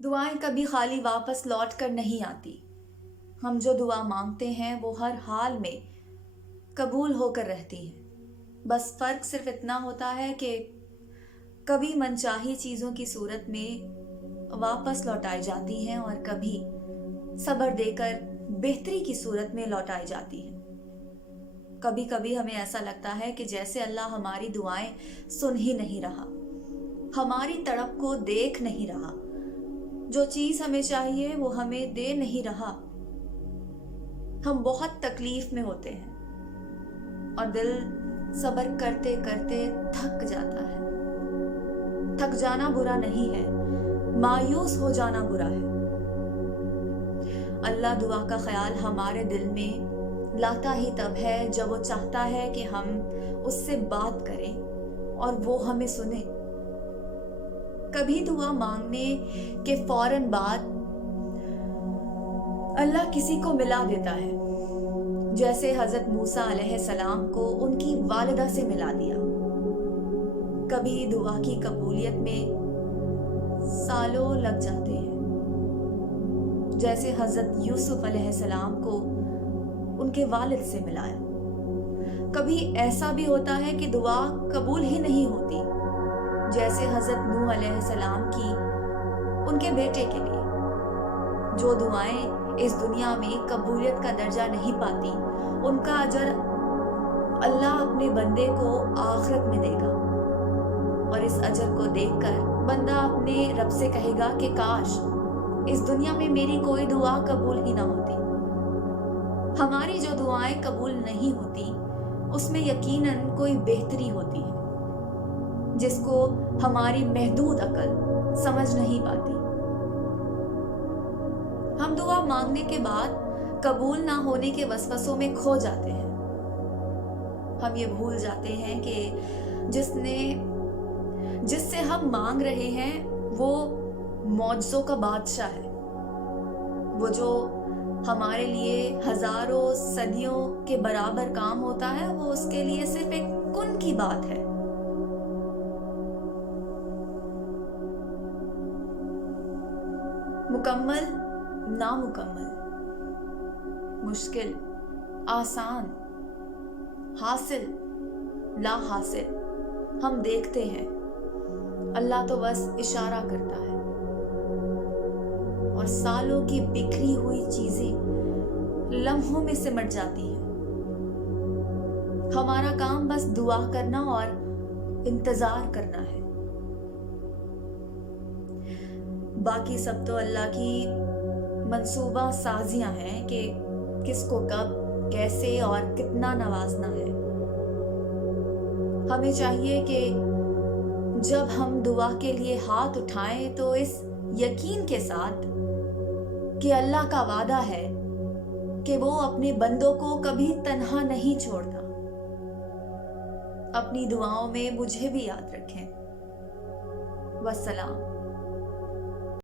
دعائیں کبھی خالی واپس لوٹ کر نہیں آتی۔ ہم جو دعا مانگتے ہیں وہ ہر حال میں قبول ہو کر رہتی ہیں۔ بس فرق صرف اتنا ہوتا ہے کہ کبھی منچاہی چیزوں کی صورت میں واپس لوٹائی جاتی ہیں اور کبھی صبر دے کر بہتری کی صورت میں لوٹائی جاتی ہیں۔ کبھی کبھی ہمیں ایسا لگتا ہے کہ جیسے اللہ ہماری دعائیں سن ہی نہیں رہا، ہماری تڑپ کو دیکھ نہیں رہا، جو چیز ہمیں چاہیے وہ ہمیں دے نہیں رہا۔ ہم بہت تکلیف میں ہوتے ہیں اور دل صبر کرتے کرتے تھک جاتا ہے۔ تھک جانا برا نہیں ہے، مایوس ہو جانا برا ہے۔ اللہ دعا کا خیال ہمارے دل میں لاتا ہی تب ہے جب وہ چاہتا ہے کہ ہم اس سے بات کریں اور وہ ہمیں سنے۔ کبھی دعا مانگنے کے فوراً بعد اللہ کسی کو ملا دیتا ہے، جیسے حضرت موسیٰ علیہ السلام کو ان کی والدہ سے ملا دیا۔ کبھی دعا کی قبولیت میں سالوں لگ جاتے ہیں، جیسے حضرت یوسف علیہ السلام کو ان کے والد سے ملایا۔ کبھی ایسا بھی ہوتا ہے کہ دعا قبول ہی نہیں ہوتی، جیسے حضرت نوح علیہ السلام کی ان کے بیٹے کے لیے۔ جو دعائیں اس دنیا میں قبولیت کا درجہ نہیں پاتی، ان کا اجر اللہ اپنے بندے کو آخرت میں دے گا، اور اس اجر کو دیکھ کر بندہ اپنے رب سے کہے گا کہ کاش اس دنیا میں میری کوئی دعا قبول ہی نہ ہوتی۔ ہماری جو دعائیں قبول نہیں ہوتی اس میں یقیناً کوئی بہتری ہوتی ہے، جس کو ہماری محدود عقل سمجھ نہیں پاتی۔ ہم دعا مانگنے کے بعد قبول نہ ہونے کے وسوسوں میں کھو جاتے ہیں۔ ہم یہ بھول جاتے ہیں کہ جس سے ہم مانگ رہے ہیں وہ معجزوں کا بادشاہ ہے، وہ جو ہمارے لیے ہزاروں صدیوں کے برابر کام ہوتا ہے، وہ اس کے لیے صرف ایک کن کی بات ہے۔ مکمل، نامکمل، مشکل، آسان، حاصل، لا حاصل، ہم دیکھتے ہیں، اللہ تو بس اشارہ کرتا ہے، اور سالوں کی بکھری ہوئی چیزیں لمحوں میں سمٹ جاتی ہیں۔ ہمارا کام بس دعا کرنا اور انتظار کرنا ہے۔ باقی سب تو اللہ کی منصوبہ سازیاں ہیں کہ کس کو کب، کیسے اور کتنا نوازنا ہے۔ ہمیں چاہیے کہ جب ہم دعا کے لیے ہاتھ اٹھائیں تو اس یقین کے ساتھ کہ اللہ کا وعدہ ہے کہ وہ اپنے بندوں کو کبھی تنہا نہیں چھوڑتا۔ اپنی دعاؤں میں مجھے بھی یاد رکھیں۔ والسلام۔